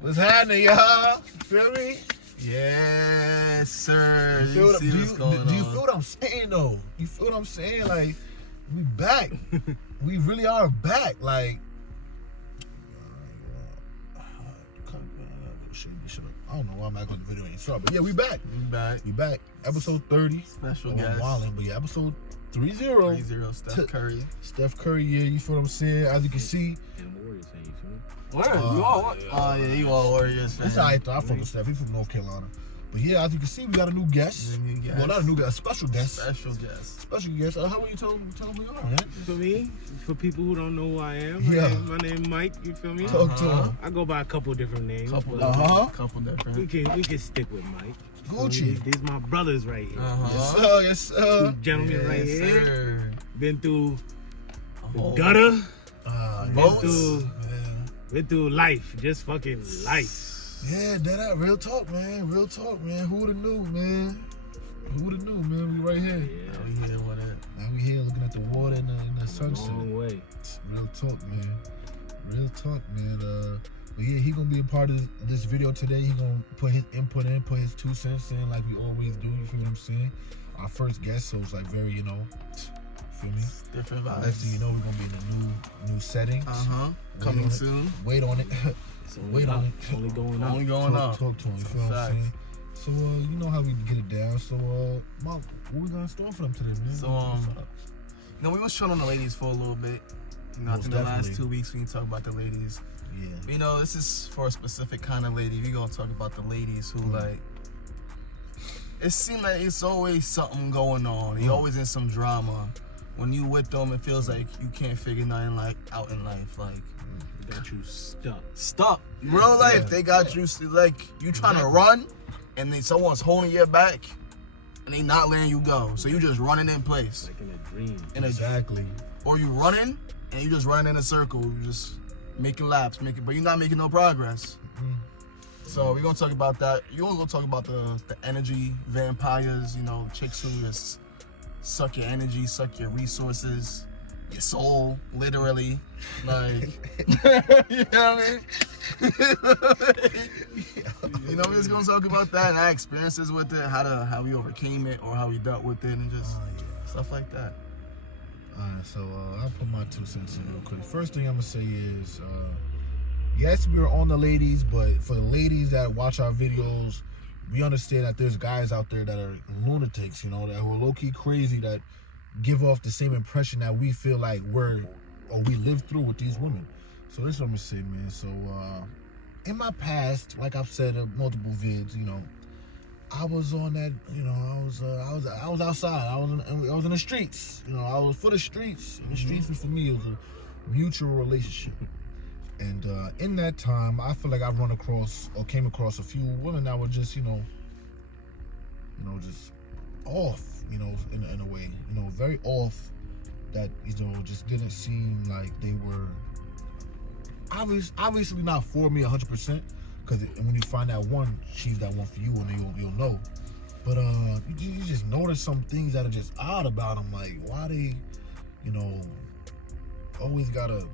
What's happening, y'all? Feel me? Yes, sir. Do you feel on? what I'm saying, though? You feel what I'm saying? Like, we back. We really are back. Like, I don't know why I'm not going to the video ain't start, but yeah, we back. We back. Episode 30. Special guest. But yeah, episode 30. 3-0, Steph Curry. Steph Curry, yeah, you feel what I'm saying? As you can see. And Warriors fan, you feel me? Where? You all what? Oh, yeah, you all Warriors fan. It's alright, though. I fuck with Steph. He's from North Carolina. But yeah, as you can see, we got a new guest. Well, not a new guest, a special guest. Special guest. Special guest. How about you tell them who you are, man? For me, for people who don't know who I am, my name Mike, you feel me? Talk to him. I go by a couple different names. Couple different. We can stick with Mike. Gucci. These my brothers right here. Yes, sir. Two gentlemen right Yes, here. sir. Been through the Oh. gutter. Boats. Been through life. Just fucking life. Yeah, that real talk, man. Real talk, man. Who would've knew, man? Who would've knew, man? We right here. Now we here with it. Now we here looking at the water and the sunset. Long way. Real talk, man. Real talk, man. But yeah, he gonna be a part of this video today. He gonna put his input in, put his 2 cents in, like we always do. You feel what I'm saying? Our first guest, so it's like very, you know, feel me? Different vibes. Next thing you know, we're gonna be in a new setting. Coming soon. Wait on it. Wait on it. Only going up. Only going up. Talk to him. You feel what I'm saying? So you know how we get it down. So Mark, what we gonna start for them today, man? So you know, we was showing on the ladies for a little bit. You know, I Most think the definitely. last 2 weeks we can talk about the ladies. Yeah. But, you know, this is for a specific kind of lady. We gonna talk about the ladies who like. It seems like it's always something going on. They always in some drama. When you with them, it feels like you can't figure nothing like out in life. Like Got you stuck. stuck. Real life, Yeah. they got you like you trying to run, and then someone's holding your back, and they not letting you go. So you just running in place. Like in a dream. Exactly. Or you running and you just running in a circle, you just making laps, but you're not making no progress. So we're gonna talk about that. You're gonna talk about the energy vampires, you know, chicks who just suck your energy, suck your resources, your soul, literally. Like, you know what I mean? You know, we're just gonna talk about that and our experiences with it, how we overcame it or how we dealt with it, and just stuff like that. Alright, so I'll put my 2 cents in real quick. First thing I'm gonna say is, yes, we're on the ladies, but for the ladies that watch our videos, we understand that there's guys out there that are lunatics, you know, that who are low-key crazy, that give off the same impression that we feel like we live through with these women. So this is what I'm gonna say, man. So in my past, like I've said in multiple vids, you know, I was on that, you know, I was outside. I was in the streets. You know, I was for the streets. And the streets was for me, it was a mutual relationship. And in that time, I feel like I've run across or came across a few women that were just, you know, just off, you know, in a way, you know, very off. That, you know, just didn't seem like they were obviously not for me 100%. Because when you find that one, she's that one for you, and you'll know. But you just notice some things that are just odd about them. Like, why they, you know, always gotta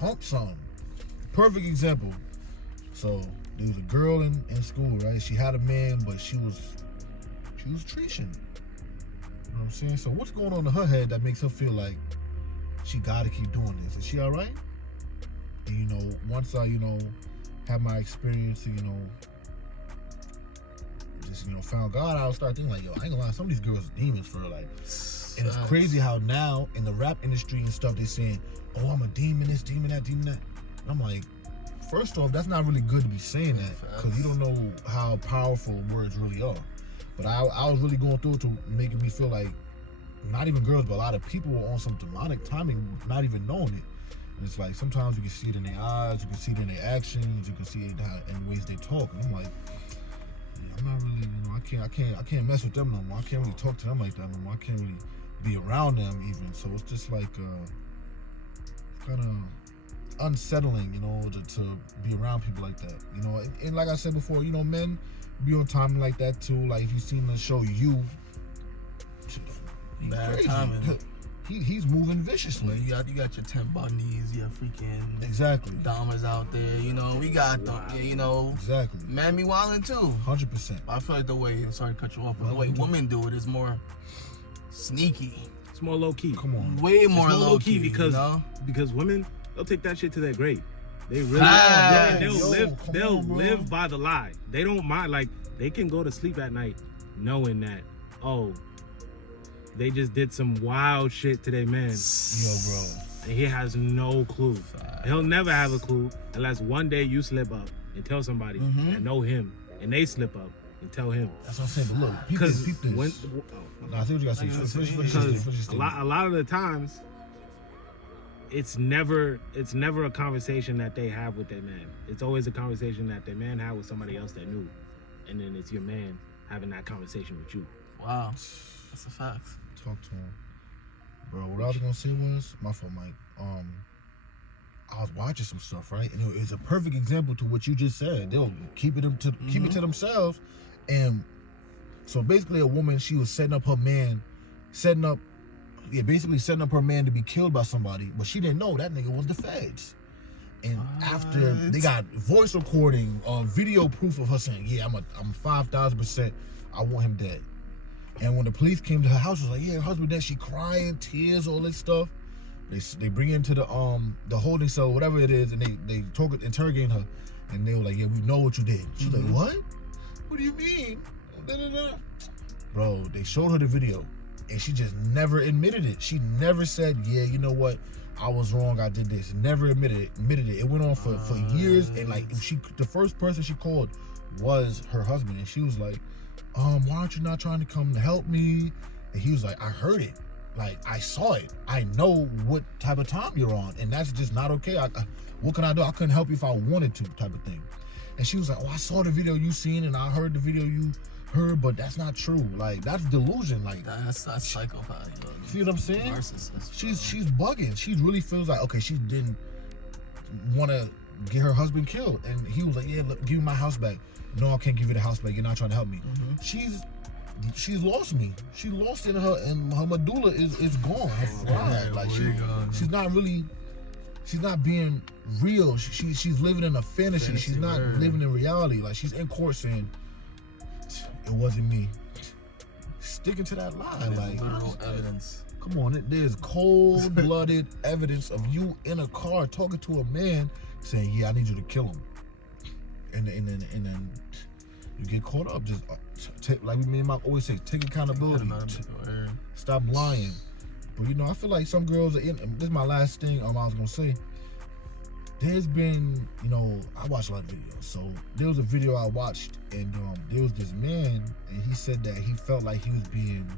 hump something. Perfect example. So there was a girl in school, right? She had a man, but she was treating. You know what I'm saying? So what's going on in her head that makes her feel like she gotta keep doing this? Is she all right? And, you know, once I, you know, have my experience, you know, just, you know, found God, I'll start thinking like, yo, I ain't gonna lie, some of these girls are demons for her, like, and it's crazy how now in the rap industry and stuff, they're saying, oh, I'm a demon, this, demon, that, demon, that. And I'm like, first off, that's not really good to be saying that, because you don't know how powerful words really are. But I was really going through it to making me feel like, not even girls, but a lot of people were on some demonic timing, not even knowing it. And it's like, sometimes you can see it in their eyes, you can see it in their actions, you can see it in ways they talk. And I'm like, I'm not really, you know, I can't mess with them no more. I can't really talk to them like that no more. I can't really be around them even. So it's just like, kind of unsettling, you know, to be around people like that. You know, and like I said before, you know, men be on timing like that too. Like if you seen the show You, Bad crazy. timing. he's moving viciously. You got your Tim Bundys, your freaking Exactly. Dahmers out there. You know, we got them. You know, Exactly. men be wildin' too. 100%. I feel like the way, sorry to cut you off, but the way women do it is more sneaky. It's more low key. Come on. Way more It's more low key because you know? because women, they'll take that shit to their grave. They really Facts. they'll live by the lie. They don't mind, like they can go to sleep at night knowing that, oh, they just did some wild shit to their man. Yo, bro. And he has no clue. He'll never have a clue unless one day you slip up and tell somebody that know him, and they slip up and tell him. That's what I'm saying. But look, Because peep this. Nah, I see what you gotta say. Because a lot of the times, it's never a conversation that they have with their man. It's always a conversation that their man had with somebody else that knew, and then it's your man having that conversation with you. Wow, that's a fact. Talk to him, bro. What I was gonna say was my fault, Mike. I was watching some stuff, right, and it was a perfect example to what you just said. They'll keep it to themselves, and so basically, a woman, she was setting up her man to be killed by somebody, but she didn't know that nigga was the feds. And after they got voice recording, video proof of her saying, "Yeah, I'm 5,000%, I want him dead." And when the police came to her house, she was like, "Yeah, her husband dead." She crying, tears, all this stuff. They bring her into the holding cell, whatever it is, and they interrogating her, and they were like, "Yeah, we know what you did." She's like, "What? What do you mean?" Bro, they showed her the video, and she just never admitted it. She never said, "Yeah, you know what? I was wrong. I did this." Never admitted it. It went on for years, and like the first person she called was her husband, and she was like, "Why aren't you not trying to come to help me?" And he was like, "I heard it. Like, I saw it. I know what type of time you're on, and that's just not okay. What can I do? I couldn't help you if I wanted to," type of thing. And she was like, "Oh, I saw the video you seen, and I heard the video you heard, but that's not true. Like, that's delusion. Like, that's psychopath. Yo. See what I'm saying? Narcissist. She's bugging. She really feels like, okay, she didn't want to get her husband killed, and he was like, "Yeah, look, give me my house back." "No, I can't give you the house back. You're not trying to help me." She's lost me. She lost in her, and her medulla is gone. Her fried. Like she's not being real. She's living in a fantasy. She's not living in reality. Like, she's in court saying, "It wasn't me." Sticking to that lie. Like, literal evidence. Come on, there's cold-blooded evidence of you in a car talking to a man saying, "Yeah, I need you to kill him," and then you get caught up. Just like me and Mike always say, take accountability. Stop lying. But I feel like some girls are in. This is my last thing I was gonna say. There's been, I watch a lot of videos. So there was a video I watched, and there was this man, and he said that he felt like he was being,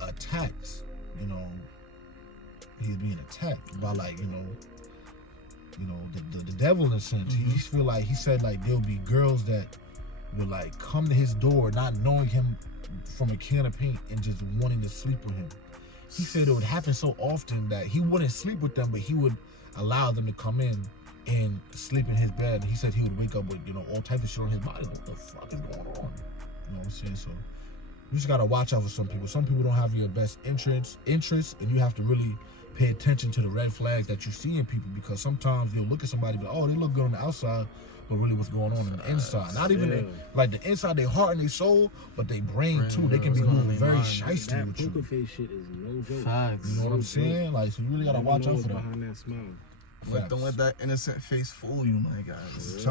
attacked. He was being attacked by, like, the devil in a sense. He feel like, he said, like, there'll be girls that would, like, come to his door not knowing him from a can of paint and just wanting to sleep with him. He said it would happen so often that he wouldn't sleep with them, but he would allow them to come in and sleep in his bed. And he said he would wake up with, all types of shit on his body. What the fuck is going on? You know what I'm saying? So you just gotta watch out for some people. Some people don't have your best interests, and you have to really pay attention to the red flags that you see in people, because sometimes they'll look at somebody and be like, "Oh, they look good on the outside," but really what's going on the inside. Not even like the inside, their heart and their soul, but their brain too. They can be moving very shiesty with you. That poker face shit is no joke. Facts. You know what I'm saying? Like, so you really gotta watch out for that. Behind that smile. Don't let that innocent face fool you, my guys. I'm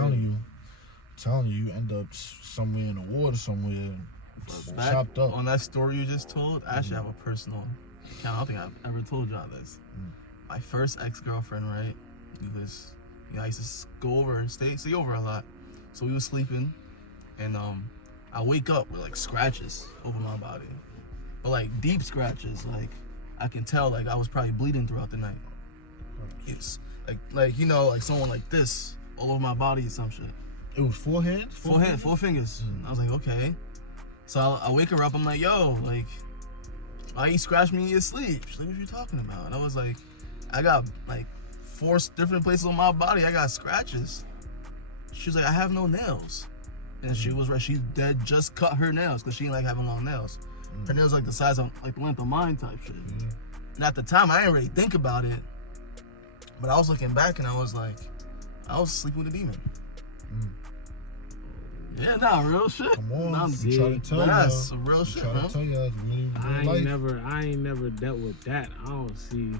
telling you, you end up somewhere in the water somewhere, chopped up. On that story you just told, I actually have a personal account. I don't think I've ever told y'all this. My first ex-girlfriend, right? I used to go over, stay over a lot. So we was sleeping, and I wake up with, like, scratches over my body, but, like, deep scratches. Like, I can tell, like, I was probably bleeding throughout the night. It's like someone like this all over my body or some shit. It was 4 hands? 4 fingers. I was like, okay. So I wake her up. I'm like, "Yo, like, why you scratch me in your sleep?" She's like, "What are you talking about?" And I was like, "I got, like, 4 different places on my body. I got scratches." She was like, "I have no nails." And she was right. She just cut her nails because she didn't like having long nails. Her nails like the size of like the length of mine type shit. Yeah. And at the time, I didn't really think about it, but I was looking back and I was like, I was sleeping with a demon. Yeah, nah, real shit. Come on, Nah, I'm trying to tell you. that's some real shit, Trying man. to tell you, it's really real life. I ain't never dealt with that. I don't see.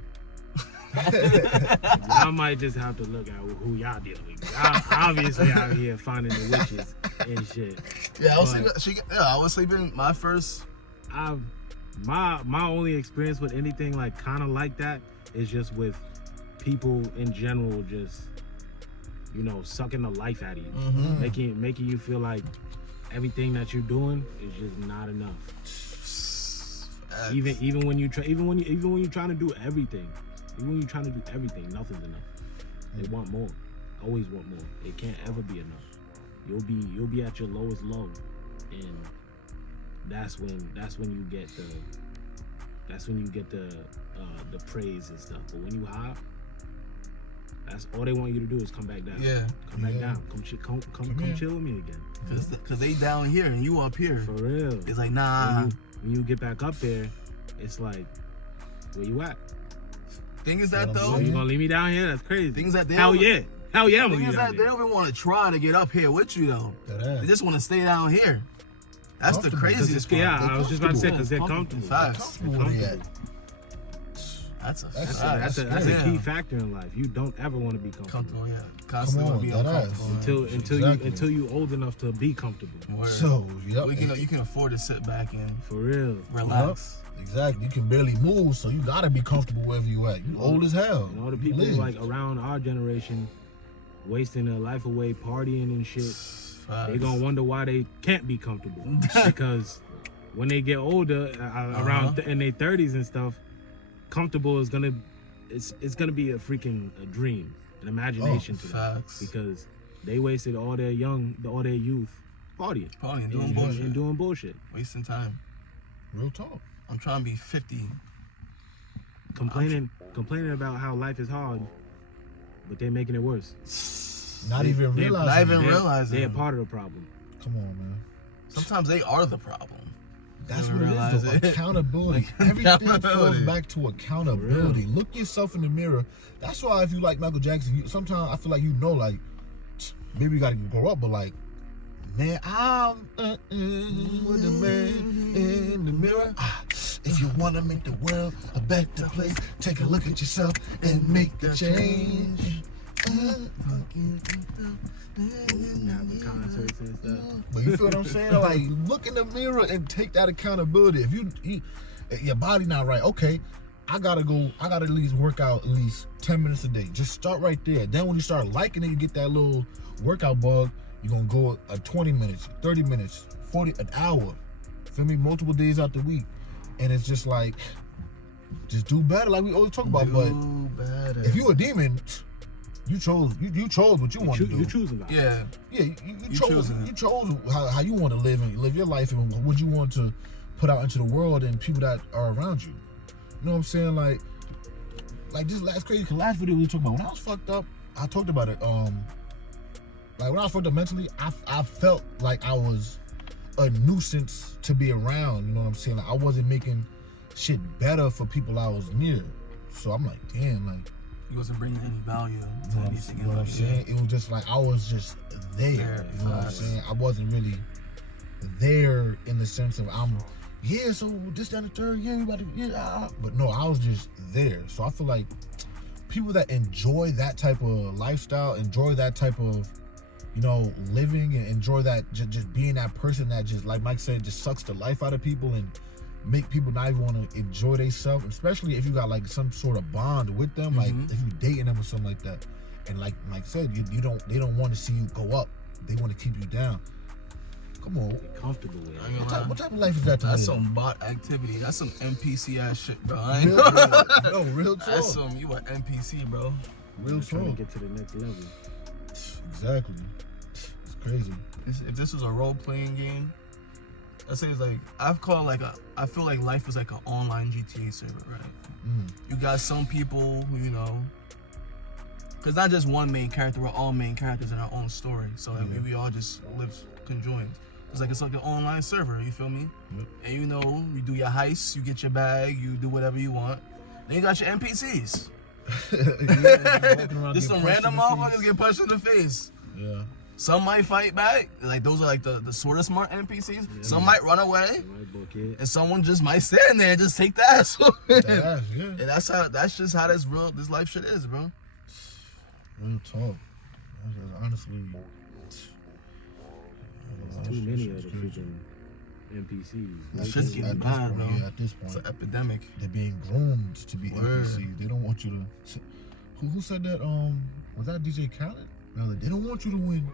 I might just have to look at who y'all dealing with. Y'all obviously out here finding the witches and shit. Yeah, I was sleeping. My first. My only experience with anything like kind of like that is just with people in general, just sucking the life out of you, making you feel like everything that you're doing is just not enough. Even when you're trying to do everything, nothing's enough. They want more, always want more. It can't ever be enough. You'll be at your lowest low, and that's when you get the praise and stuff. But when you high, that's all they want you to do is come back down. Yeah. Come back down. Come chill with me again. Cause they down here and you up here. For real. It's like, nah. When you get back up there, it's like, where you at? Thing is that though. So you gonna leave me down here? That's crazy. Things that they Hell yeah, I'm gonna leave you down they there. don't even want to try to get up here with you though. They just want to stay down here. That's the craziest part. Yeah, I was just about to say, because they're comfortable. Facts. That's a key factor in life. You don't ever want to be comfortable. Yeah. Constantly want to be uncomfortable. Until you old enough to be comfortable. Word. So, yep. You can afford to sit back and for real relax. Yep. Exactly. You can barely move, so you gotta be comfortable wherever you at. You old as hell. And all the people like around our generation wasting their life away partying and shit. They gonna wonder why they can't be comfortable because when they get older, around in their 30s and stuff, comfortable is gonna it's gonna be a dream, an imagination to them because they wasted all their youth partying, doing bullshit, wasting time. Real talk. I'm trying to be 50. Complaining about how life is hard, but they're making it worse. Not even realizing. They're part of the problem. Come on, man. Sometimes they are the problem. That's what it is, though. Accountability. Everything falls back to accountability. Look yourself in the mirror. That's why if you like Michael Jackson, sometimes I feel like like, maybe you gotta grow up, but like, man, I'm with the man in the mirror. If you wanna make the world a better place, take a look at yourself and make a change. Concerts and stuff. But you feel what I'm saying? Like, look in the mirror and take that accountability. If your body not right, okay, I gotta at least work out at least 10 minutes a day. Just start right there. Then when you start liking it, you get that little workout bug, you're gonna go 20 minutes, 30 minutes, 40, an hour. Feel me? Multiple days out the week. And it's just like, just do better, like we always talk about. But if you a demon, you chose what you want to do. You choosing that. Yeah. Yeah, you chose how you want to live your life and what you want to put out into the world and people that are around you. You know what I'm saying? Like this last video we talked about. When I was fucked up, I talked about it. Like when I was fucked up mentally, I felt like I was a nuisance to be around. You know what I'm saying? Like I wasn't making shit better for people I was near. So I'm like, damn, like. He wasn't bringing any value to anything. You know what I'm saying? It was just like I was just there. You know what I'm saying? I wasn't really there in the sense of so this, that, and the third, but no, I was just there. So I feel like people that enjoy that type of lifestyle, enjoy that type of, living, and enjoy that just being that person that just, like Mike said, just sucks the life out of people and make people not even want to enjoy themselves, especially if you got like some sort of bond with them, like if you dating them or something like that. And like Mike said, they don't want to see you go up. They want to keep you down. Come on. Get comfortable with it. What type of life is that? That's some bot activity. That's some NPC ass shit, bro. Real talk. That's you an NPC, bro. Real talk. Trying to get to the next level. Exactly. It's crazy. If this was a role-playing game, I say it's like I feel like life is like an online GTA server, right? You got some people who because not just one main character, we're all main characters in our own story. So we all just live conjoined. It's like an online server, you feel me? Yep. And you know, you do your heists, you get your bag, you do whatever you want. Then you got your NPCs. Just some random motherfuckers get punched in the face. Yeah. Some might fight back. Like those are like the sort of smart NPCs. Yeah. Some might run away. And someone just might stand there and just take the ass. Yeah. And that's just how this life shit is, bro. Real talk. Honestly. There's too many of the freaking NPCs. That shit's getting bad, bro. Yeah, at this point. It's an epidemic. They're being groomed to be NPCs. They don't want you to. Who said that? Was that DJ Khaled? No, they don't want you to win.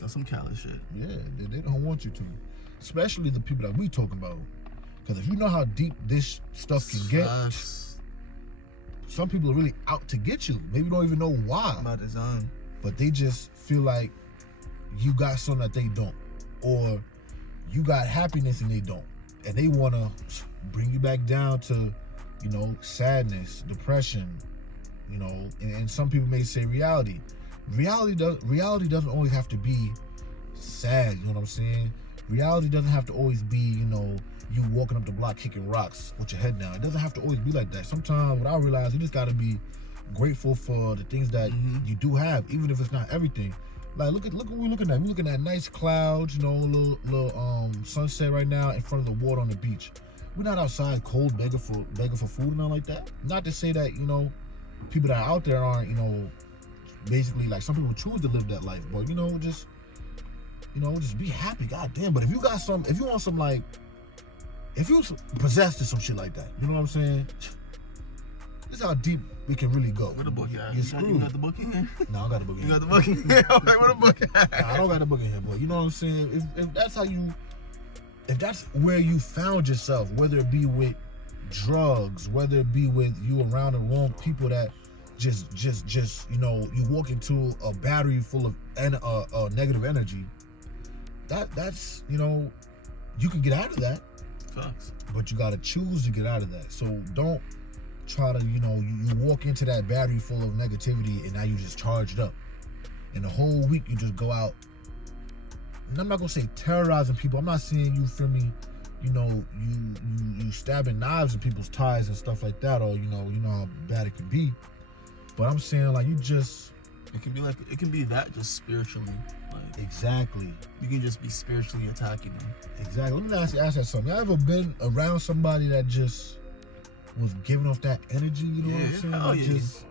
That's some Khaled shit. Yeah, they don't want you to. Especially the people that we talking about. Because if you know how deep this stuff can get, some people are really out to get you. Maybe don't even know why. By design. But they just feel like you got something that they don't. Or you got happiness and they don't. And they want to bring you back down to, you know, sadness, depression, you know, and some people may say reality. Reality doesn't always have to be sad, you know what I'm saying? Reality doesn't have to always be, you know, you walking up the block kicking rocks with your head down. It doesn't have to always be like that. Sometimes what I realize, you just gotta be grateful for the things that you do have, even if it's not everything. Like look what we're looking at. We're looking at nice clouds, you know, little sunset right now in front of the water on the beach. We're not outside cold begging for food and nothing like that. Not to say that, you know, people that are out there aren't, you know, basically like some people choose to live that life, but just be happy, goddamn. But if you want some like, if you possessed to some shit like that, you know what I'm saying? This is how deep we can really go. Where the book at? You're screwed. You got the book in here? No, I got the book in here. You got the book in here? I'm like, where the book at? Nah, I don't got the book in here, but you know what I'm saying? If that's where you found yourself, whether it be with drugs, whether it be with you around the wrong people that just you know, you walk into a battery full of negative energy, that's you know, you can get out of that. Facts. But you gotta choose to get out of that. So don't try to, you know, you walk into that battery full of negativity and now you just charged up. And the whole week you just go out, and I'm not gonna say terrorizing people. I'm not saying you feel me, you know, you stabbing knives in people's ties and stuff like that, or you know how bad it can be. But I'm saying like it can be that just spiritually. Like, exactly. You can just be spiritually attacking them. Exactly. Let me ask you something. You ever been around somebody that just was giving off that energy? You know what I'm saying? Like just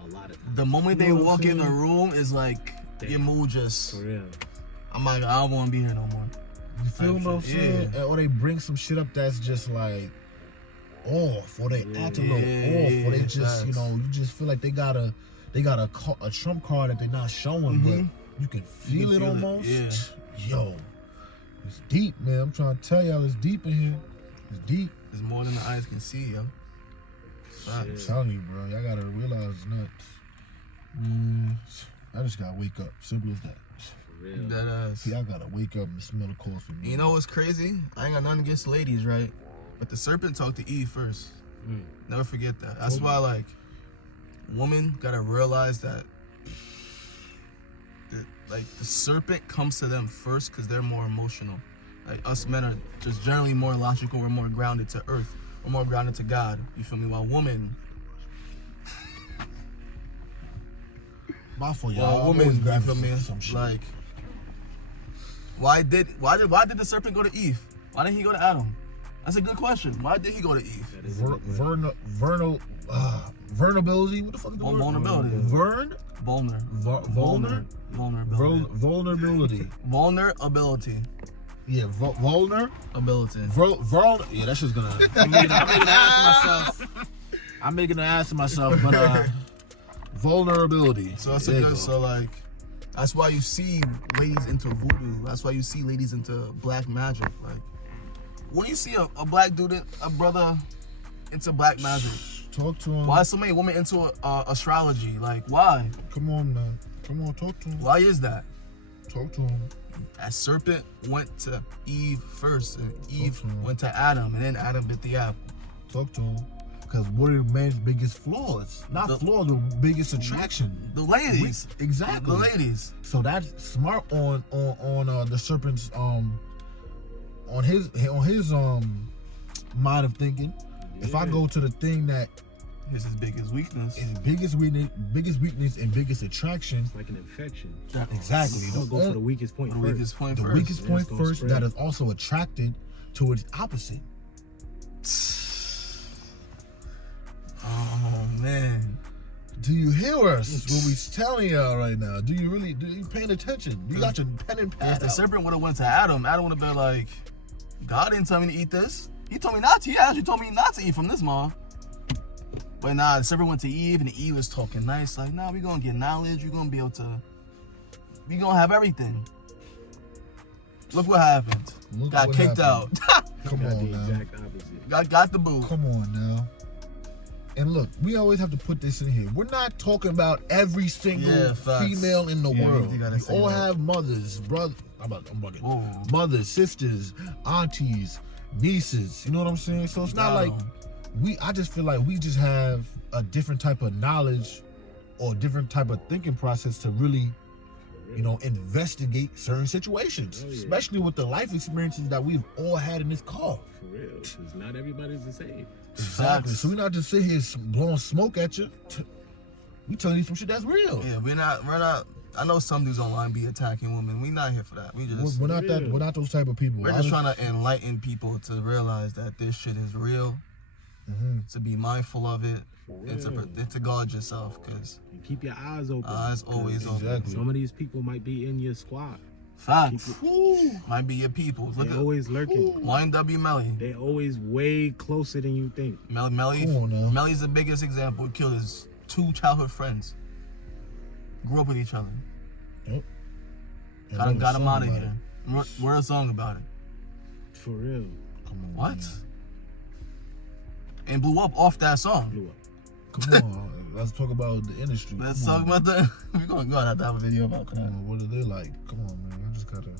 a lot of times. The moment they walk in the room is like your mood just. For real. I'm like, I don't want to be here no more. You feel what I'm saying? Or they bring some shit up that's just like off, or they act a little off, or they just, you know, you just feel like they got a trump card that they're not showing, but you can feel it almost. Yo, it's deep, man. I'm trying to tell y'all, it's deep in here. It's deep. It's more than the eyes can see, yo. I'm telling you, bro. Y'all gotta realize it's nuts. I just gotta wake up. Simple as that. For real. That ass. Y'all gotta wake up and smell the coffee. Man. You know what's crazy? I ain't got nothing against ladies, right? But the serpent talked to Eve first. Never forget that. That's why, like, women gotta realize that, like, the serpent comes to them first because they're more emotional. Like, us men are just generally more logical. We're more grounded to earth. We're more grounded to God. You feel me? While women, my fault, y'all. woman, you feel me? Like, why did the serpent go to Eve? Why didn't he go to Adam? That's a good question. Why did he go to Eve? Vulnerability. What the fuck is the word? Vulnerability. Vulnerability. Vulnerability. Yeah, vulnerability. Yeah, that's just gonna. I'm making an ass of myself, but vulnerability. So that's a good. So like, that's why you see ladies into voodoo. That's why you see ladies into black magic. Like, when you see a black dude, a brother into black magic, talk to him. Why is so many women into astrology? Like, why? Come on, man. Come on, talk to him. Why is that? Talk to him. That serpent went to Eve first, and Eve went to Adam, and then Adam bit the apple. Talk to him. Because what are men's biggest flaws? Not flaws, the biggest attraction. The ladies. Exactly. The ladies. So that's smart on the serpent's on his mind of thinking. Yeah. If I go to the thing that is his biggest weakness, biggest weakness and biggest attraction, it's like an infection. Exactly. Don't go for the weakest point first. The weakest point first that is also attracted to its opposite. Oh man. Do you hear us? What we telling y'all right now? Do you paying attention? You got your pen and pad. If the serpent would have went to Adam, Adam would have been like, God didn't tell me to eat this. He told me not to. He actually told me not to eat from this, mom. But nah, the serpent went to Eve, and Eve was talking nice, like, nah, we're gonna get knowledge. We're gonna be able to. We gonna have everything. Look what happened. Got kicked out. Come on now. Exact opposite. Got the boot. Come on now. And look, we always have to put this in here. We're not talking about every single female in the world. We all have mothers, brothers. I'm bugging. Mothers, sisters, aunties, nieces. You know what I'm saying? So it's not like I just feel like we just have a different type of knowledge or different type of thinking process to really, investigate certain situations, especially with the life experiences that we've all had in this car. For real, because not everybody's the same. Exactly. So we're not just sitting here blowing smoke at you. We telling you some shit that's real. Yeah, we're not. I know some dudes online be attacking women. We're not here for that. We're not that. We're not those type of people. We're just trying to enlighten people to realize that this shit is real. Mm-hmm. To be mindful of it. And to guard yourself, because you keep your eyes open. Eyes always open. Exactly. Some of these people might be in your squad. Facts. Might be your people. They're always lurking. YNW Melly. They're always way closer than you think. Melly's the biggest example. He killed his 2 childhood friends. Grew up with each other. Yep. Got him out of here. Wrote a song about it. For real. Come on. What? Man. And blew up off that song. Blew up. Come on. Let's talk about the industry. Let's talk about the. We're going to have to have a video about that. Come on. What are they like? Come on, man. I just gotta.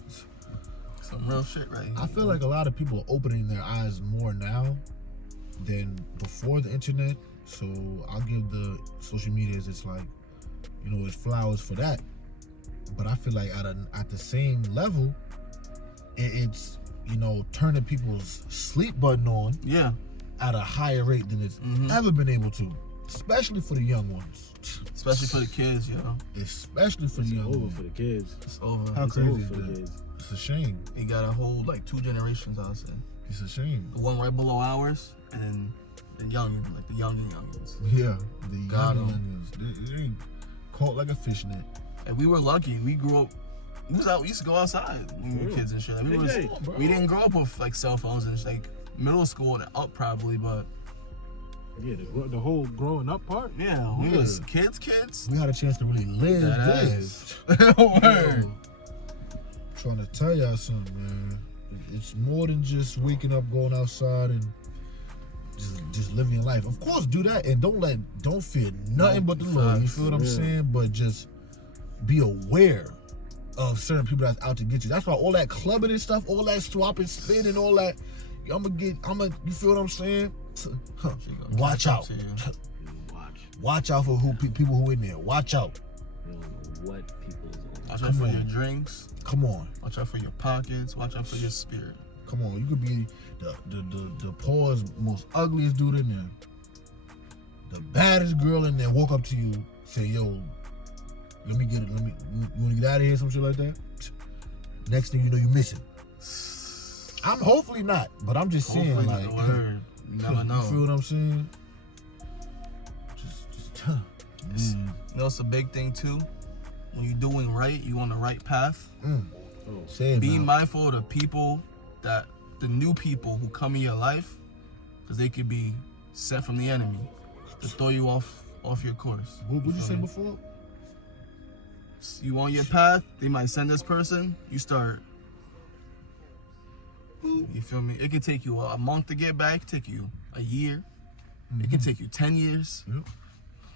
Some real shit right here. I feel like a lot of people are opening their eyes more now than before the internet. So I'll give the social medias, it's like, it's flowers for that. But I feel like at the same level, it's turning people's sleep button on. Yeah. At a higher rate than it's ever been able to, especially for the young ones. Especially for the kids, yo. Especially for the young ones. It's over for the kids. It's over. How crazy is for the that? kids. It's a shame. They got a whole 2 generations, I'll say. It's a shame. The one right below ours, and then the youngins, like the youngins. Yeah, the youngins. They ain't caught like a fishnet. And we were lucky. We grew up. We used to go outside when we were kids and shit. Like, we didn't grow up with cell phones and middle school and up probably, but yeah, the whole growing up part. Yeah, we was kids. We had a chance to really live. Word. Trying to tell y'all something, man. It's more than just waking up, going outside, and just living your life. Of course, do that, and don't fear nothing but the Lord. You feel what I'm saying? But just be aware of certain people that's out to get you. That's why all that clubbing and stuff, all that swap and spin and all that. You feel what I'm saying? Watch out. Watch out for people who in there. Watch out. You don't know what people is on. Watch out for your drinks. Come on. Watch out for your pockets. Watch out for your spirit. Come on. You could be the poorest, most ugliest dude in there. The baddest girl in there walk up to you, say, yo, you want to get out of here, some shit like that? Next thing you know, you're missing. I'm hopefully not, but I'm just saying, you never know. You feel what I'm saying? It's a big thing too. When you're doing right, you on the right path. Be mindful of the new people who come in your life, because they could be sent from the enemy to throw you off your course. What did you say before? You on your path, they might send this person. You start. You feel me? It could take you a month to get back. It could take you a year. It could take you 10 years. Yep.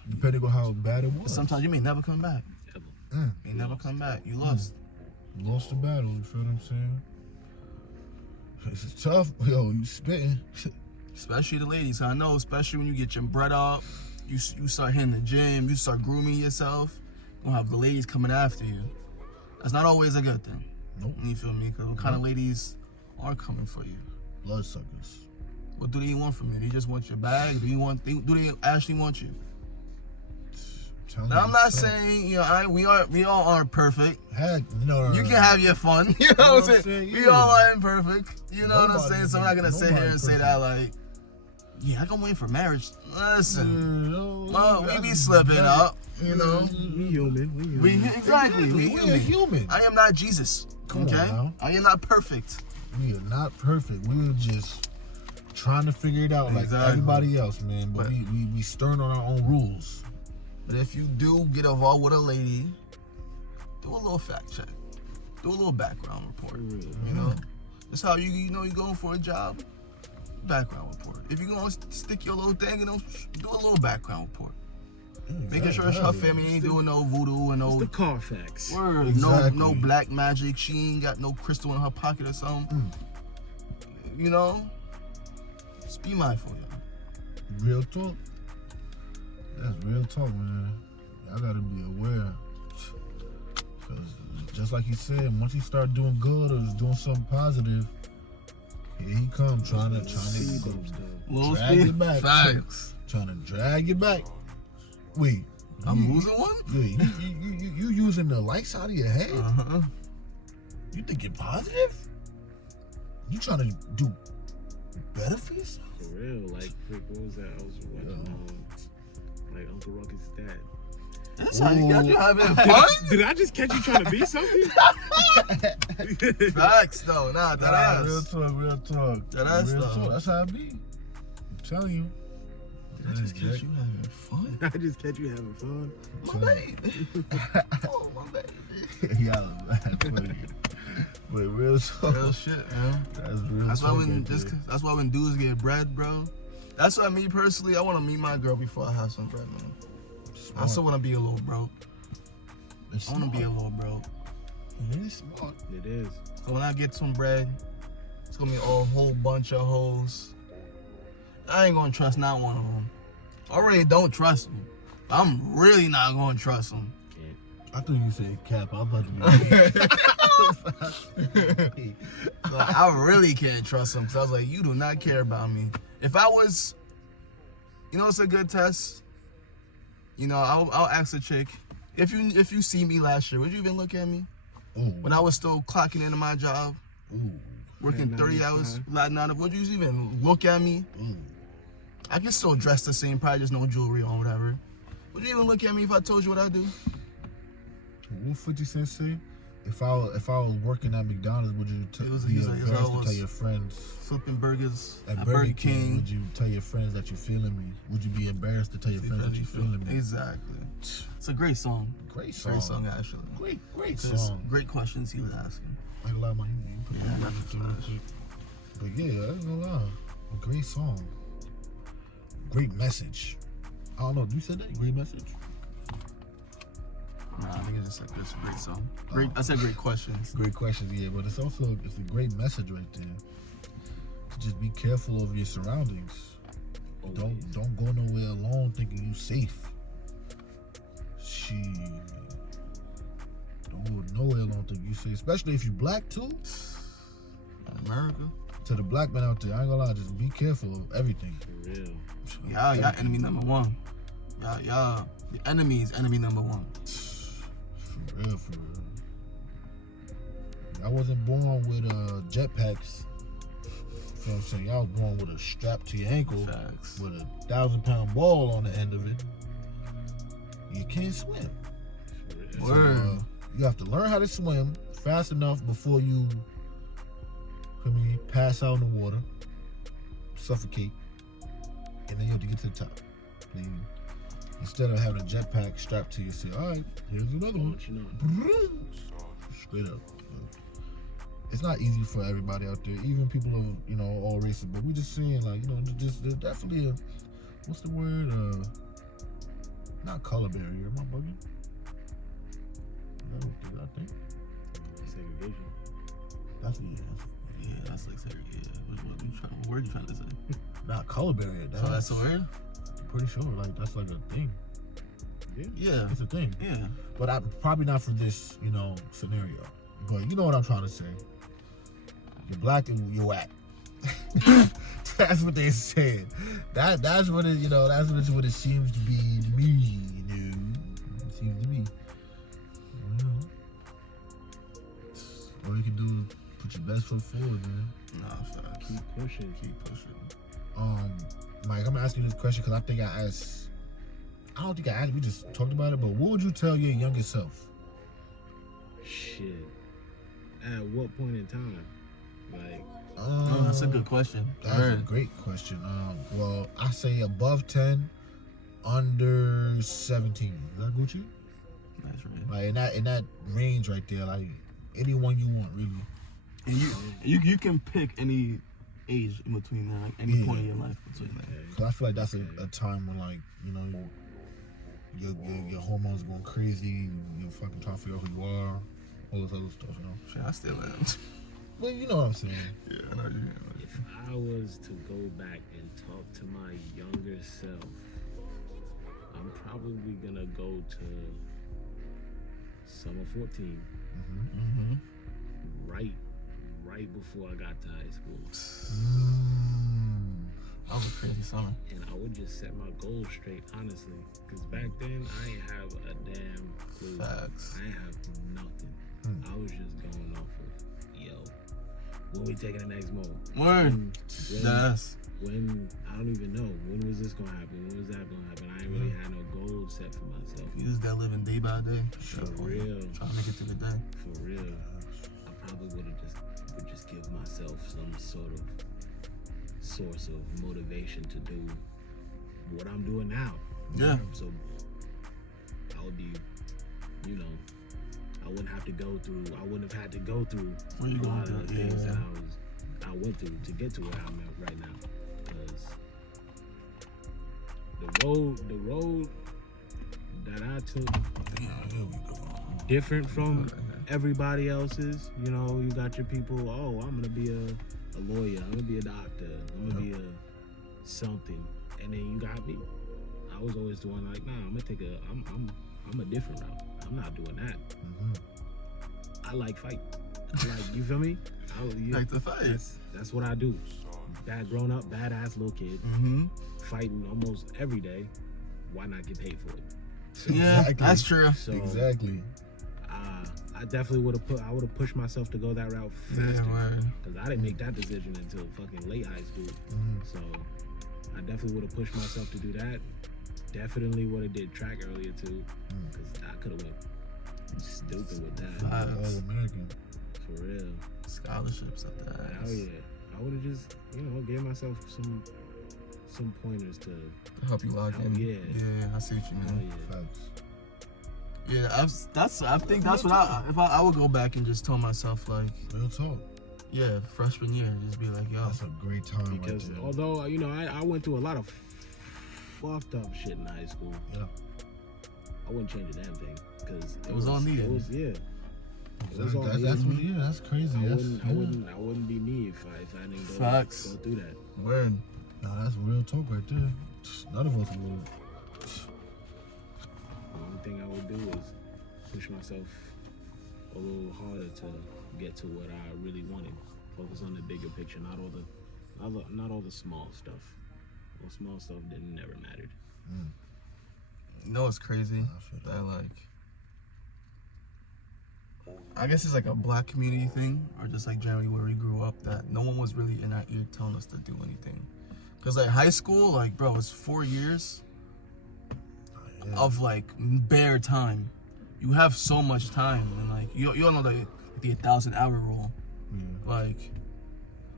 Depending on how bad it was. Sometimes you may never come back. You may never come back. You lost. Lost the battle. You feel what I'm saying? It's tough. Yo, you spitting. Especially the ladies. I know, especially when you get your bread up, you start hitting the gym, you start grooming yourself, you're gonna have the ladies coming after you. That's not always a good thing. Nope. You feel me? Because what kind of ladies are coming for you? Bloodsuckers. What do they want from you? They just want your bag? Do they actually want you? Now, I'm not saying, you know, we all aren't perfect. Heck, no. You can have your fun. You know what I'm saying? We all aren't perfect. You know what I'm saying? So I'm not gonna sit here and say that like, yeah, I can wait for marriage. Listen, we be slipping up. You know, we human. We human. I am not Jesus. Come on now. I am not perfect. We are not perfect. We are just trying to figure it out like everybody else, man. But we stern on our own rules. But if you do get involved with a lady, do a little fact check. Do a little background report. You know? That's how you know you're going for a job. Background report. If you're going to stick your little thing, you know, do a little background report. Making sure her family ain't doing no voodoo and no... It's the Carfax. Word. Exactly. No black magic. She ain't got no crystal in her pocket or something. You know? Just be mindful, yo. Real talk. That's real talk, man. Y'all gotta be aware. Because just like he said, once he start doing good or doing something positive, here he come trying to drag you back. Facts. Trying to drag you back. Wait. I'm losing one? Yeah, you using the lights out of your head? You thinking positive? You trying to do better for yourself? For real, like, what was that? I was watching, like, Uncle Ruckus' dad. That's how you got you having fun? Did I just catch you trying to be something? Facts, though. Nah, that ass. Real talk. That ass, real though. talk. That's how it be. I'm telling you. Did I just catch you having fun? I just catch you having fun. My baby. Oh, my baby. Y'all funny. But real talk. Real shit, man. That's real that's talk. That's why when dudes get bread, bro. That's why me personally, I want to meet my girl before I have some bread, man. Smart. I still want to be a little broke. I want to be a little broke. It is smart. It is. So when I get some bread, it's going to be a whole bunch of hoes. I ain't going to trust not one of them. I already don't trust them. I'm really not going to trust them. I thought you said cap. I'm about to be. I really can't trust them because I was like, you do not care about me. If I was, you know, it's a good test. You know, I'll ask a chick, if you see me last year, would you even look at me? Ooh. When I was still clocking into my job, working 30 hours, would you even look at me? I can still dress the same, probably just no jewelry on, whatever. Would you even look at me if I told you what I do? What 50 Cent say? If I was working at McDonald's, would you be embarrassed to tell your friends? Flipping burgers at Burger King. Would you tell your friends that you're feeling me? Would you be embarrassed to tell your friends that you're feeling me? Exactly. It's a great song. Great song. Great song, actually. Great song. Great questions he was asking. I ain't gonna lie, man. But yeah, I ain't gonna lie. A great song. Great message. I don't know. You said that? Great message? Nah, I think it's just a great song. I said great questions. Great questions, yeah. But it's also a great message right there. To just be careful of your surroundings. Don't go nowhere alone thinking you safe. Don't go nowhere alone thinking you safe. Especially if you black too. In America. To the black man out there, I ain't gonna lie, just be careful of everything. For real. Y'all enemy number one. Y'all the enemy is enemy number one. For real. I wasn't born with jetpacks. You know what I'm saying? Y'all was born with a strap to your ankle. Facts. With a 1,000-pound ball on the end of it. You can't swim. Word. So, you have to learn how to swim fast enough before you pass out in the water, suffocate, and then you have to get to the top. Instead of having a jetpack strapped to you, say, all right, here's another one. Straight up. It's not easy for everybody out there, even people of, all races, but we just saying, like, there's definitely what's the word? Not color barrier. Am I bugging? No, I think. Segregation. That's Yeah, that's like segregation. What word you trying to say? Not color barrier. So that's weird. I'm pretty sure, like that's like a thing. Yeah. It's a thing. Yeah. But probably not for this, scenario. But you know what I'm trying to say. You're black and you're whack. That's what they said. That's what it, that's what it seems to be to me, It seems to me. All you can do is put your best foot forward, man. Nah, facts. Keep pushing. Mike, I'm gonna ask you this question because I think I asked. I don't think I asked. We just talked about it. But what would you tell your younger self? Shit. At what point in time? Like. That's a good question. That's a great question. Well, I say above 10, under 17. Is that Gucci? That's right. Like in that range right there, like anyone you want, really. And you can pick any age in between that, like any point in your life between that. Cause I feel like that's a time when like your hormones going crazy, you're fucking trying to figure out who you are, all this other stuff, Shit, I still am. Well, you know what I'm saying. Yeah, I know what you mean. If I was to go back and talk to my younger self, I'm probably gonna go to summer 14. Right before I got to high school. That was a crazy summer. And I would just set my goals straight, honestly. Because back then, I ain't have a damn clue. Facts. I ain't have nothing. I was just going off of, when we taking the next move? Word. When, I don't even know. When was this going to happen? When was that going to happen? I ain't really had no goals set for myself. You just got living day by day. For real. Trying to make it through the day. For real. I probably would just give myself some sort of source of motivation to do what I'm doing now. Yeah. So I would be, I wouldn't have to go through. I wouldn't have had to go through a lot of the things that I went through to get to where I'm at right now. Because the road that I took, different from everybody else's. You got your people. Oh, I'm gonna be a lawyer. I'm gonna be a doctor. I'm gonna be a something. And then you got me. I was always doing like, nah. I'm a different route. I'm not doing that. I like fight. You feel me? Like to fight. That's what I do. Bad grown up, badass little kid. Fighting almost every day. Why not get paid for it? So, yeah, that's true. So, exactly. I definitely would have pushed myself to go that route faster. Because I didn't make that decision until fucking late high school. So I definitely would have pushed myself to do that. Definitely would have did track earlier too. Because I could have went stupid with that. All American. For real. Scholarships at that. Hell yeah. I would have just, gave myself some pointers to help you log in. Yeah, I see what you mean. Yeah, I think that's what I would go back and just tell myself, like, real talk. Yeah, freshman year, just be like, yo, that's a great time. Because right although I went through a lot of fucked up shit in high school. Yeah. I wouldn't change a damn thing because it was all needed. It was It was all needed. That's crazy. I wouldn't be me if I didn't go through that. Word. No, that's real talk right there. None of us would. The only thing I would do is push myself a little harder to get to what I really wanted. Focus on the bigger picture, not all the small stuff. All small stuff never mattered. You know what's crazy? That I guess it's like a black community thing, or just like generally where we grew up, that no one was really in our ear telling us to do anything. Cause like high school, like bro, it's 4 years of like bare time. You have so much time, and like you all know the 1,000-hour rule. Like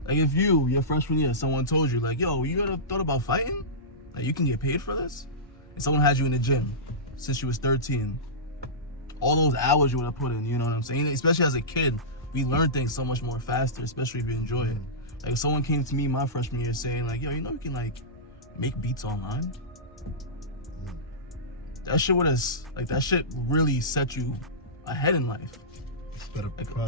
if your freshman year, someone told you like, yo, you ever thought about fighting? Like you can get paid for this? And someone had you in the gym since you was 13. All those hours you would have put in, you know what I'm saying? Especially as a kid, we learn things so much more faster, especially if you enjoy it. Like if someone came to me my freshman year saying like, yo, you can like make beats online. That shit that shit really set you ahead in life.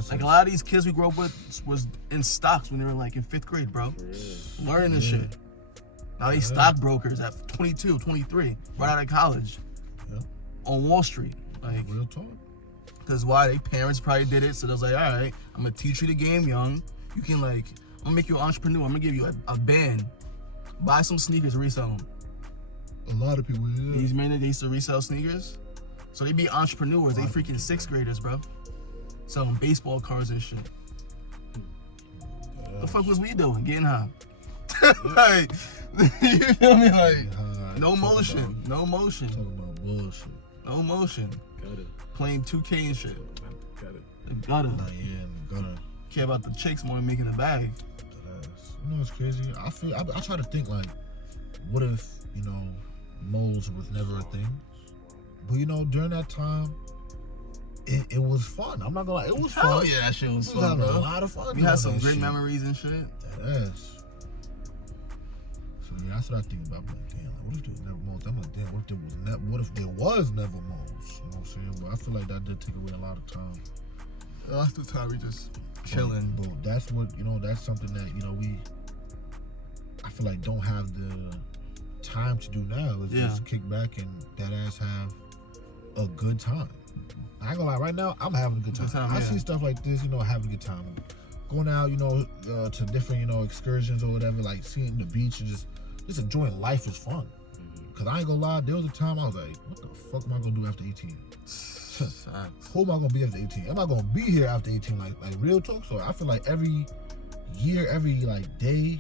Like a lot of these kids we grew up with was in stocks when they were like in 5th grade, bro. Learning this shit. Now they stockbrokers at 22, 23, right out of college. Yeah. On Wall Street. Like, Real talk. because why? Their parents probably did it. So they was like, all right, I'm going to teach you the game young. You can like, I'm going to make you an entrepreneur. I'm going to give you a band. Buy some sneakers, resell them. A lot of people, yeah. These men, they used to resell sneakers. So they be entrepreneurs. They freaking sixth graders, bro. Selling baseball cards and shit. The fuck was we doing? Getting high. Like, you feel me? Like, no motion. No motion. Talking about bullshit. No motion. Got it. Playing 2K and shit. Got it. The gutter. Nah, yeah, gonna. Care about the chicks more than making a bag. You know what's crazy? I try to think like, what if, you know, moles was never a thing? But you know, during that time, it was fun. I'm not gonna lie, it was Hell fun. yeah, that shit was We fun, had a bro. lot of fun. We had doing some that great shit. memories and shit. That ass. So yeah, that's what I think about. I'm like, damn, like, what if there was never moles? I'm like, damn, what if there was never moles? You know what I'm saying? But I feel like that did take away a lot of time. That's the time we just chilling. But that's what, you know, that's something that, you know, I feel like don't have the time to do now. Is just kick back and that ass have a good time. I ain't gonna lie, right now I'm having a good time. I see stuff like this, you know, having a good time. Going out, you know, to different, you know, excursions or whatever, like seeing the beach and just enjoying life is fun. Cause I ain't gonna lie, there was a time I was like, what the fuck am I gonna do after 18? Who am I gonna be after 18? Am I gonna be here after 18? Like real talk. So I feel like every year, every like day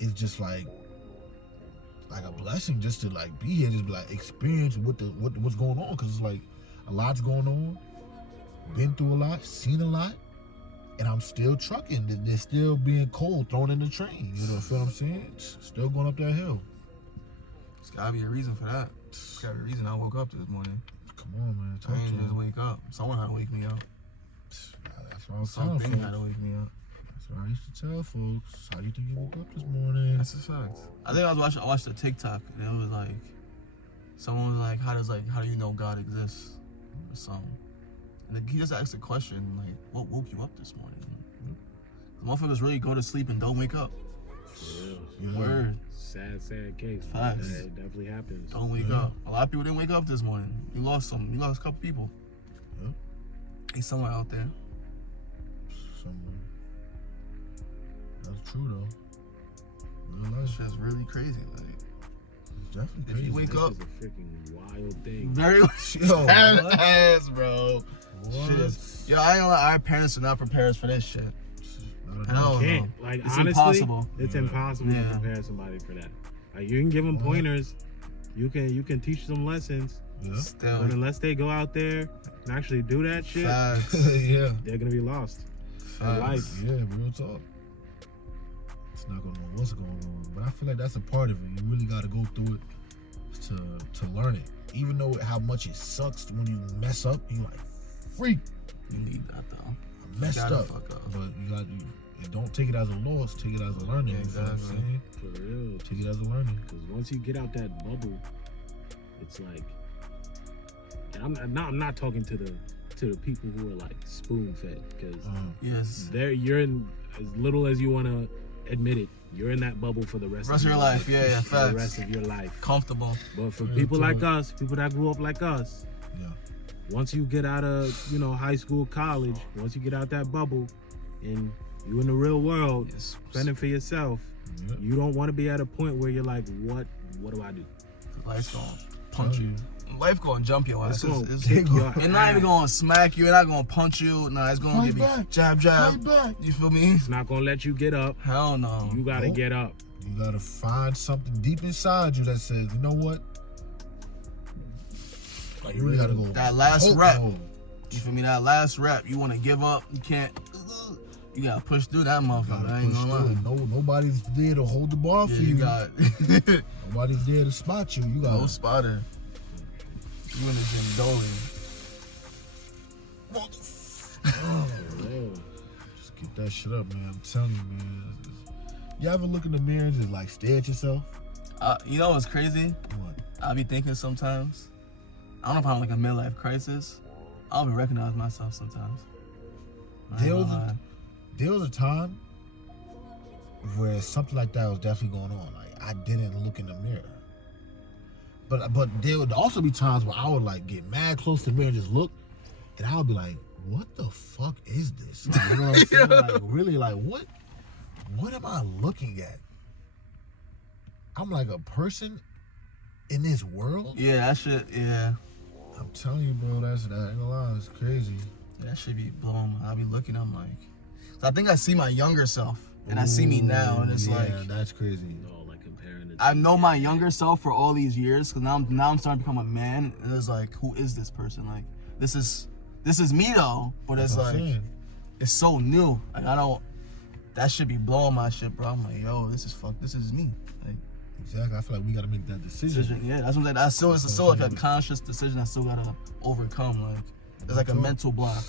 is just like a blessing just to like be here, just be like experience what's going on. Cause it's like a lot's going on. Been through a lot, seen a lot, and I'm still trucking. They're still being cold thrown in the train. You know, feel what I'm saying? Still going up that hill. There's gotta be a reason for that. There's gotta be a reason I woke up this morning. Come on, man. Talk I to ain't just him. wake up. Someone had to wake me up. That's what I was telling Something had folks. to wake me up. That's what I used to tell folks. How you think you woke up this morning? That's a fact. I think I watched a TikTok and it was like, someone was like, how do you know God exists? Or something. And he just asked a question like, what woke you up this morning? The motherfuckers really go to sleep and don't wake up. Yeah. Word. Sad case. Facts. It definitely happens. Don't wake up. A lot of people didn't wake up this morning. You lost a couple people. Yep. He's somewhere out there. Somewhere. That's true though. Real That life. shit's really crazy. Like, It's definitely if crazy. you wake This up, is a freaking wild thing. very Yo, sad what? ass, bro. What? Shit. Yo, I ain't gonna lie, our parents are not prepared for this shit. Not No. Can't. Like, It's honestly, impossible. it's Yeah. impossible Yeah. to prepare somebody for that. Like, you can give them pointers, you can teach them lessons, Yeah. Still. but unless they go out there and actually do that shit, Facts. Yeah. they're gonna be lost. Facts. life. Yeah, real talk. It's not gonna know what's going on, but I feel like that's a part of it. You really got to go through it to learn it. Even though how much it sucks when you mess up, you like, freak, You need that though. I messed gotta up. fuck up. But you got and don't take it as a loss. Take it as a learning. Yeah, You know what I'm exactly. saying? For real. Take it as a learning. Because once you get out that bubble, it's like, and I'm not talking to the people who are like spoon fed, because Yes. you're in, as little as you want to admit it, you're in that bubble for the rest of your life. Yeah, For the facts. rest of your life. Comfortable. But for Yeah, people like totally. us, people that grew up like us, Yeah. once you get out of, high school, college, once you get out that bubble and you in the real world, Yes. fending for yourself, Yeah. you don't want to be at a point where you're like, what do I do? Life's gonna punch you. Life gonna jump your ass. It's gonna It's kick your not even ass. gonna smack you. It's not gonna punch you. Nah, it's gonna Fight give you back. jab, jab. Fight back. You feel me? It's not gonna let you get up. Hell no. You gotta Nope. get up. You gotta find something deep inside you that says, you know what? Like you really gotta go. That last hope rep. mode. You feel me? That last rep. You wanna give up. You can't. You gotta push through that You motherfucker. gotta I ain't push gonna through lie. it. Nobody's there to hold the bar for Yeah, you. you got Nobody's there to spot you. You got no spotter. You in the gym doling. For real. Just get that shit up, man. I'm telling you, man. You ever look in the mirror and just like stare at yourself? You know what's crazy? What? I be thinking sometimes. I don't know if I'm like a midlife crisis. I don't even recognize myself sometimes. I ain't There gonna was lie. There was a time where something like that was definitely going on. Like I didn't look in the mirror. But there would also be times where I would like get mad close to the mirror and just look, and I would be like, what the fuck is this? Like, you know what I'm saying? Like really, like what am I looking at? I'm like a person in this world? Yeah, that shit, yeah. I'm telling you, bro, that ain't gonna lie, it's crazy. Yeah, that shit be blowing. I'll be looking, I'm like, I think I see my younger self, and I see me now, and it's like, yeah, that's crazy. Oh, like comparing it. I know my younger self for all these years, because now I'm starting to become a man, and it's like, who is this person? Like, this is me though, but it's like, it's so new. Like, that should be blowing my shit, bro. I'm like, yo, this is me. Like, exactly. I feel like we gotta make that decision. Yeah, that's what it's still like a conscious decision I still gotta overcome. Like, it's like a mental block.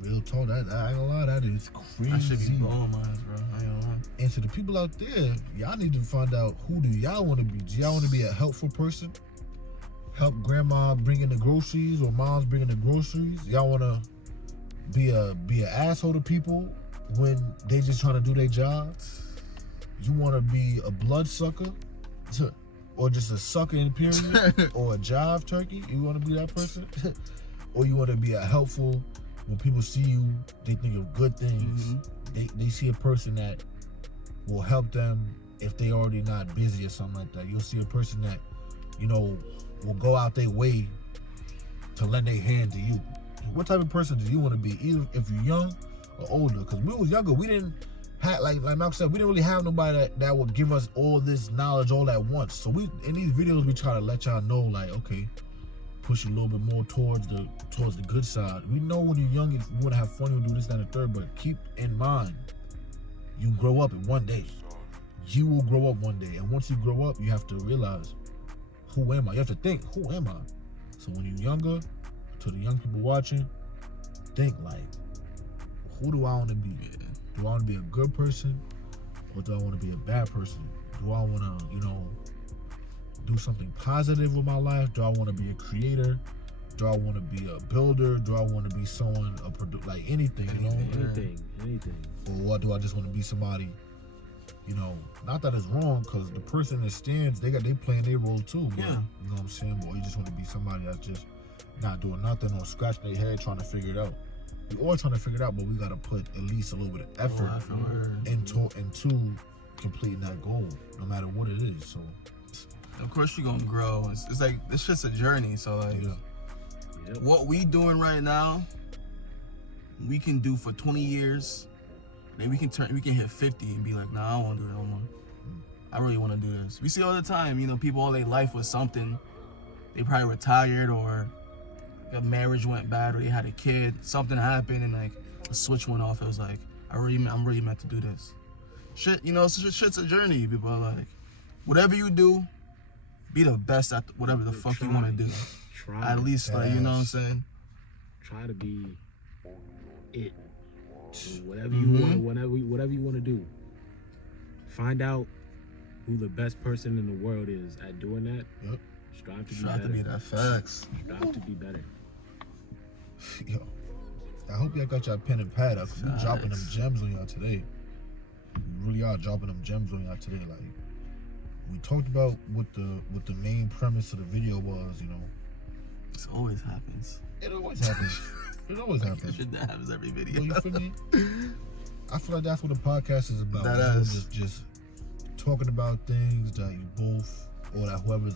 Real talk, that I ain't gonna lie, that is crazy. That should be blowing my ass, bro. I ain't gonna lie. And to the people out there, y'all need to find out who do y'all want to be. Do y'all want to be a helpful person? Help grandma bring in the groceries or mom's bringing the groceries? Y'all want to be an asshole to people when they just trying to do their job? You want to be a bloodsucker? Or just a sucker in period? Or a jive turkey? You want to be that person? Or you want to be a helpful, when people see you, they think of good things. Mm-hmm. They see a person that will help them if they already not busy or something like that. You'll see a person that, you know, will go out their way to lend their hand to you. What type of person do you want to be, either if you're young or older? Because when we was younger, we didn't have, like Malcolm said, we didn't really have nobody that would give us all this knowledge all at once. So we, in these videos, we try to let y'all know, like, okay, push you a little bit more towards the good side. We know when you're young, if you want to have fun, you do this, that, and the third, but keep in mind, you grow up in one day. You will grow up one day. And once you grow up, you have to realize, who am I? You have to think, who am I? So when you're younger, to the young people watching, think like, who do I want to be? Do I want to be a good person, or do I want to be a bad person? Do I want to, you know, do something positive with my life? Do I want to be a creator? Do I want to be a builder? Do I want to be someone, like anything, you know? Anything. Or what, do I just want to be somebody, you know, not that it's wrong, because the person that stands, they playing their role too, but, yeah. You know what I'm saying? Or you just want to be somebody that's just not doing nothing or scratching their head trying to figure it out. We all trying to figure it out, but we got to put at least a little bit of effort into completing that goal, no matter what it is. So, of course you're gonna grow. It's like, it's just a journey. So like, what we doing right now, we can do for 20 years. Then we can hit 50 and be like, nah, I don't want to do that no more. I really want to do this. We see all the time, you know, people all their life was something. They probably retired, or a marriage went bad, or they had a kid. Something happened and like a switch went off. It was like, I'm really meant to do this. Shit, you know, shit's a journey. People are like, whatever you do, be the best at whatever the fuck you want to do. Try. At least, like, you know what I'm saying? Try to be it. Whatever you want, whatever you want to do. Find out who the best person in the world is at doing that. Yep. Strive to be Strive better. to be that facts. Strive to be better. Yo, I hope y'all got y'all pen and pad up. We dropping them gems on y'all today. We really are dropping them gems on y'all today. Like, we talked about what the main premise of the video was, you know. This always happens. It always happens. It always happens. Shit that happens every video. You feel me? I feel like that's what the podcast is about. That is. Just talking about things that you both, or that whoever's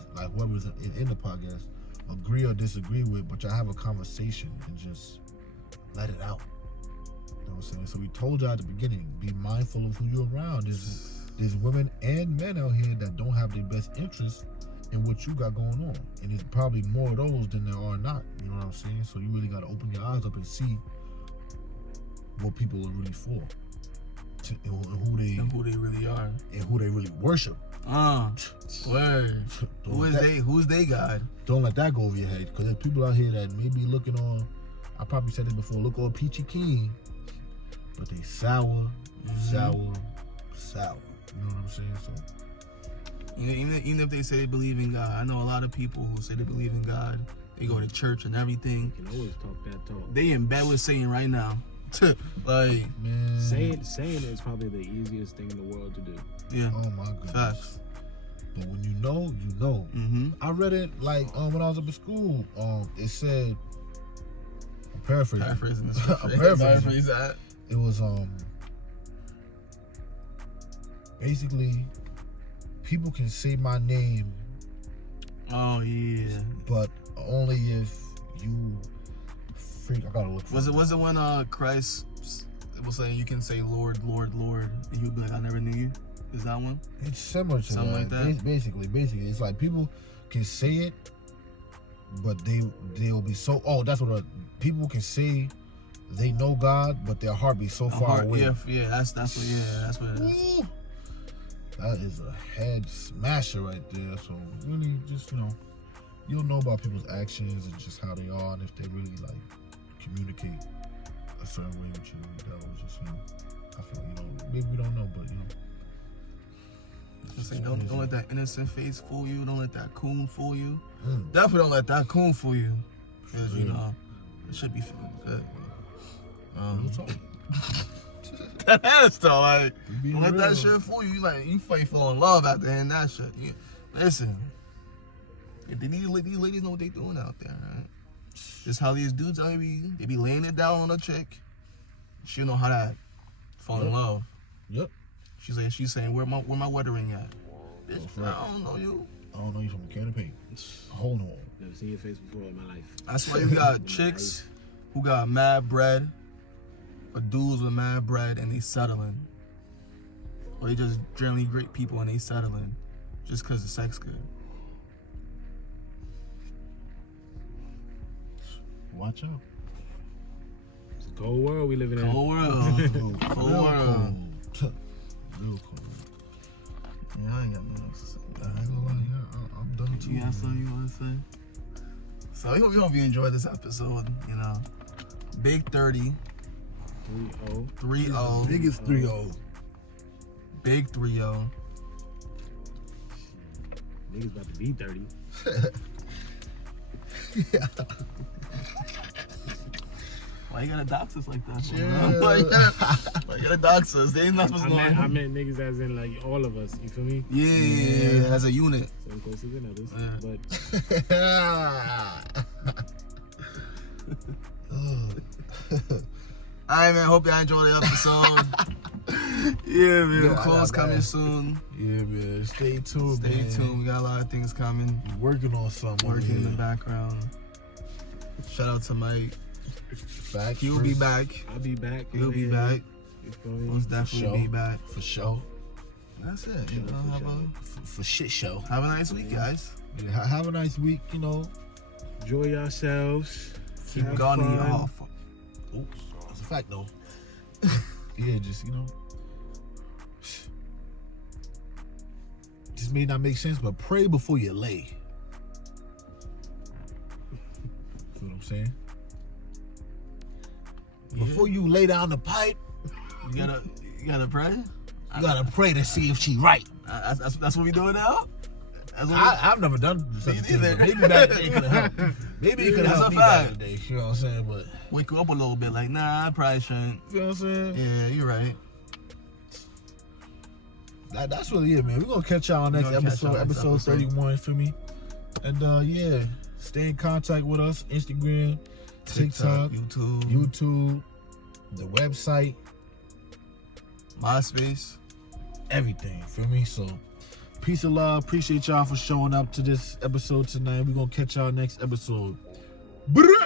in the podcast, agree or disagree with, but y'all have a conversation and just let it out. You know what I'm saying? So we told y'all at the beginning, be mindful of who you're around. There's women and men out here that don't have their best interests in what you got going on. And there's probably more of those than there are not. You know what I'm saying? So you really got to open your eyes up and see what people are really for. And who they really are. And who they really worship. Word. Who's they God? Don't let that go over your head. Because there's people out here that may be looking on, I probably said this before, look all peachy keen, but they sour. You know what I'm saying? So, even if they say they believe in God, I know a lot of people who say they believe in God. They go to church and everything. You can always talk that talk. They in bed with Satan right now. Like, Man. Saying it is probably the easiest thing in the world to do. yeah. Oh my goodness. Facts. But when you know, you know. Mm-hmm. I read it like when I was up at school. It said, I'm paraphrasing. Paraphrasing this. I'm paraphrasing. Paraphrase that. It was basically people can say my name, Oh yeah. but only if you freak. I gotta look. For Was it when Christ was saying you can say Lord, Lord, Lord, and you'll be like, I never knew you? Is that one? It's similar to Something like that? Basically, it's like people can say it, but they'll be so. Oh, that's what people can say. They know God, but their heart be so far away. Yeah, that's what it is. Ooh, that is a head smasher right there. So really, just you'll know about people's actions and just how they are, and if they really like communicate a certain way with you. That was just I feel maybe we don't know, but Just say, don't let that innocent face fool you. Don't let that coon fool you. Mm. Definitely don't let that coon fool you, because it should be feeling good. Real talk. That's though, like, Being don't let that real. shit fool you. You fall in love after hearing that shit. Listen, these ladies know what they doing out there, right? Just how these dudes they be laying it down on a chick. She know how to fall in love. Yep. She's saying where my wedding ring at? Bitch, right. I don't know you. I don't know you from a can of paint. Hold on. Never seen your face before in my life. That's why you got chicks who got mad bread, or dudes with mad bread and they settling. Or they just generally great people and they settling just because the sex good. Watch out. It's a cold world we living in. Cold world. Cold world. Real cold. Yeah, I ain't got nothing else to say. I ain't gonna lie, yeah, I'm done too. You got something you want to say? So we hope you enjoyed this episode. Big 30, 3-0. 3-0, Biggest 3-0. big 3-0. Niggas about to be 30. Yeah. Why you gotta dox us like that? Yeah. Why you gotta dox us? They ain't not supposed to know. I meant niggas as in like all of us. You feel me? Yeah, as a unit. Some closer than others. Yeah. But Alright, man. Hope y'all enjoyed the episode. Yeah, man. No, Close coming man. soon. Yeah, man. Stay tuned, Stay man. tuned. We got a lot of things coming. Working on something. Working in the here. background. Shout out to Mike. Back. He'll be back. I'll be back. He'll be back. You feel me? Most definitely sure. be back. For sure. That's it. For shit show. Have a nice week, guys. Yeah, have a nice week, Enjoy yourselves. Keep Have going fun. off. Oops. That's a fact, though. Yeah, just, This may not make sense, but pray before you lay. See what I'm saying? Yeah. Before you lay down the pipe, You gotta pray. you gotta pray to see if she right. That's what we doing now. That's what I've never done such a thing, neither. but maybe back then it could have helped. Maybe it could That's help a me back fact. in the day. You know what I'm saying? But wake you up a little bit. Like, nah, I probably shouldn't. you know what I'm saying? Yeah, you're right. That's really it, man. We're gonna catch y'all on next We're gonna catch y'all episode, next episode episode. 31 for me. And yeah, stay in contact with us. Instagram, TikTok, YouTube, the website, MySpace. everything. Feel me? So peace and love. Appreciate y'all for showing up to this episode tonight. We're gonna catch y'all next episode. Brrr.